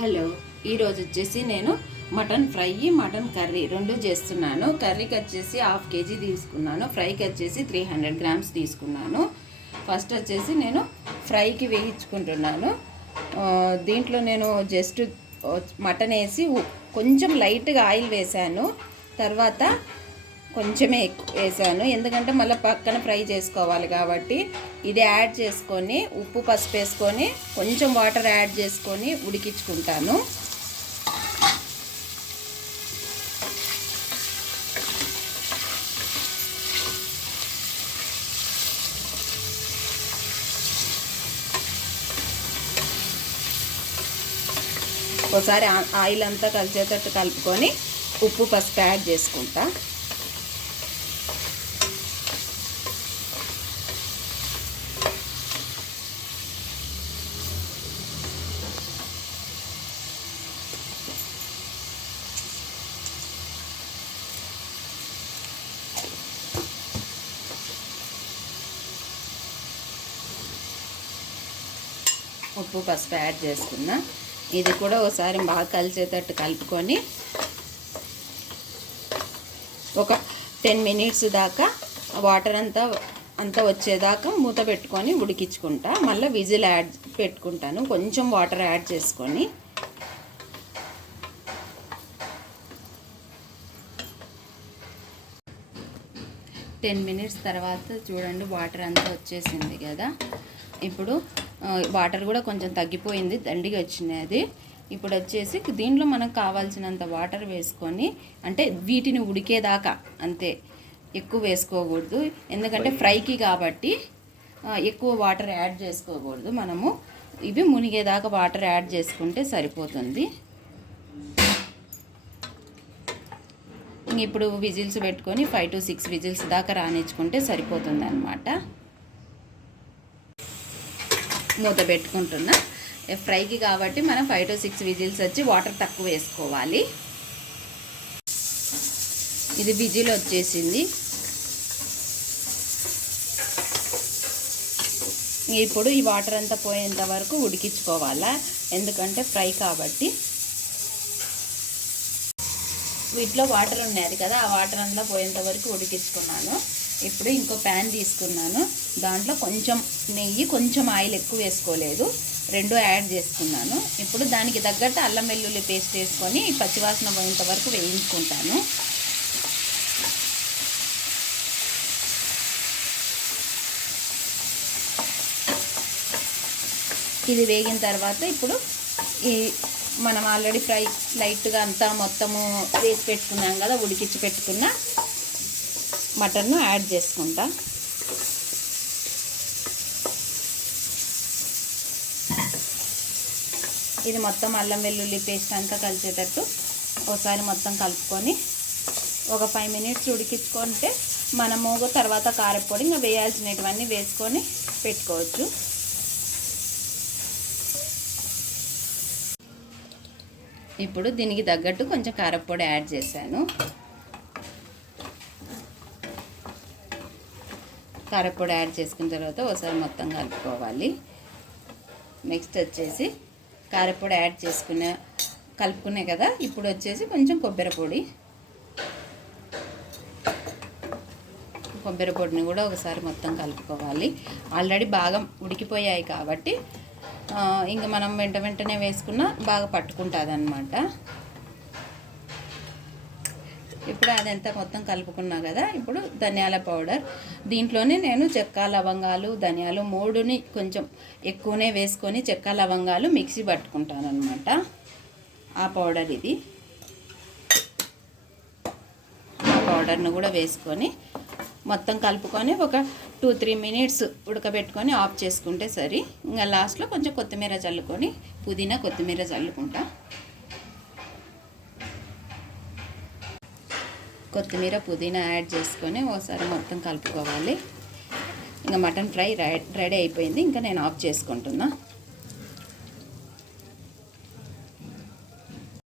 Hello ఈరోజు వచ్చేసి నేను మటన్ ఫ్రై మటన్ కర్రీ రెండు చేస్తున్నాను. కర్రీకి వచ్చేసి హాఫ్ కేజీ తీసుకున్నాను. ఫ్రైకి వచ్చేసి త్రీ హండ్రెడ్ గ్రామ్స్ తీసుకున్నాను. ఫస్ట్ వచ్చేసి నేను ఫ్రైకి వేయించుకుంటున్నాను. దీంట్లో నేను జస్ట్ మటన్ వేసి కొంచెం లైట్గా ఆయిల్ వేశాను. తర్వాత కొంచెమే ఎక్కువ వేసాను. ఎందుకంటే మళ్ళీ పక్కన ఫ్రై చేసుకోవాలి కాబట్టి ఇది యాడ్ చేసుకొని ఉప్పు పసుపు వేసుకొని కొంచెం వాటర్ యాడ్ చేసుకొని ఉడికించుకుంటాను. ఒకసారి ఆ- ఆయిల్ అంతా కలిసేటట్టు కలుపుకొని ఉప్పు పసుపు యాడ్ చేసుకుంటా. ఉప్పు పసుపు యాడ్ చేసుకున్నా. ఇది కూడా ఒకసారి బాగా కలిసేటట్టు కలుపుకొని ఒక టెన్ మినిట్స్ దాకా వాటర్ అంతా అంతా వచ్చేదాకా మూత పెట్టుకొని ఉడికించుకుంటా. మళ్ళీ విజిల్ యాడ్ పెట్టుకుంటాను. కొంచెం వాటర్ యాడ్ చేసుకొని. టెన్ మినిట్స్ తర్వాత చూడండి వాటర్ అంతా వచ్చేసింది కదా. ఇప్పుడు వాటర్ కూడా కొంచెం తగ్గిపోయింది దండిగా వచ్చినాయి అది. ఇప్పుడు వచ్చేసి దీంట్లో మనకు కావాల్సినంత వాటర్ వేసుకొని అంటే వీటిని ఉడికేదాకా అంతే ఎక్కువ వేసుకోకూడదు. ఎందుకంటే ఫ్రైకి కాబట్టి ఎక్కువ వాటర్ యాడ్ చేసుకోకూడదు మనము. ఇవి మునిగేదాకా వాటర్ యాడ్ చేసుకుంటే సరిపోతుంది. ఇప్పుడు విజిల్స్ పెట్టుకొని ఫైవ్ టు సిక్స్ విజిల్స్ దాకా రానిచ్చుకుంటే సరిపోతుంది అనమాట మూత పెట్టుకుంటున్నా. ఫ్రైకి కాబట్టి మనం ఫైవ్ టు సిక్స్ విజిల్స్ వచ్చి వాటర్ తక్కువ వేసుకోవాలి. ఇది విజిల్ వచ్చేసింది. ఇప్పుడు ఈ వాటర్ అంతా పోయేంత వరకు ఉడికించుకోవాలా? ఎందుకంటే ఫ్రై కాబట్టి. వీటిలో వాటర్ ఉన్నది కదా ఆ వాటర్ అంతా పోయేంత వరకు ఉడికించుకున్నాను. ఇప్పుడు ఇంకో ప్యాన్ తీసుకున్నాను. దాంట్లో కొంచెం నెయ్యి కొంచెం ఆయిల్ ఎక్కువ వేసుకోలేదు. రెండు యాడ్ చేసుకున్నాను. ఇప్పుడు దానికి తగ్గట్టు అల్లం వెల్లుల్లి పేస్ట్ వేసుకొని పచ్చివాసన పోయేంత వరకు వేయించుకుంటాను. ఇది వేగిన తర్వాత ఇప్పుడు ఈ మనం ఆల్రెడీ ఫ్రై లైట్గా అంతా మొత్తము వేసి పెట్టుకున్నాం కదా ఉడికించి పెట్టుకున్న మటన్ను యాడ్ చేసుకుంటా. ఇది మొత్తం అల్లం వెల్లుల్లి పేస్ట్ అంతా కలిసేటట్టు ఒకసారి మొత్తం కలుపుకొని ఒక ఫైవ్ మినిట్స్ ఉడికించుకుంటే మనము తర్వాత కారపొడి ఇంకా వేయాల్సినటువన్నీ వేసుకొని పెట్టుకోవచ్చు. ఇప్పుడు దీనికి తగ్గట్టు కొంచెం కారపొడి యాడ్ చేశాను. కారపొడి యాడ్ చేసుకున్న తర్వాత ఒకసారి మొత్తం కలుపుకోవాలి. నెక్స్ట్ వచ్చేసి కారపొడి యాడ్ చేసుకునే కలుపుకునే కదా ఇప్పుడు వచ్చేసి కొంచెం కొబ్బరి పొడి. కొబ్బరి పొడిని కూడా ఒకసారి మొత్తం కలుపుకోవాలి. ఆల్రెడీ బాగా ఉడికిపోయాయి కాబట్టి ఇంక మనం వెంట వెంటనే వేసుకున్న బాగా పట్టుకుంటుంది అనమాట ఇప్పుడు అదంతా మొత్తం కలుపుకున్నా కదా ఇప్పుడు ధనియాల పౌడర్. దీంట్లోనే నేను చెక్క లవంగాలు ధనియాలు మూడుని కొంచెం ఎక్కువనే వేసుకొని చెక్క లవంగాలు మిక్సీ పట్టుకుంటాను అనమాట ఆ పౌడర్ ఇది. ఆ పౌడర్ను కూడా వేసుకొని మొత్తం కలుపుకొని ఒక టూ త్రీ మినిట్స్ ఉడకబెట్టుకొని ఆఫ్ చేసుకుంటే సరి. ఇంకా లాస్ట్లో కొంచెం కొత్తిమీర చల్లుకొని పుదీనా కొత్తిమీర చల్లుకుంటా. కొత్తిమీర పుదీనా యాడ్ చేసుకొని ఒకసారి మొత్తం కలుపుకోవాలి. ఇంకా మటన్ ఫ్రై రెడీ అయిపోయింది. ఇంకా నేను ఆఫ్ చేసుకుంటున్నాను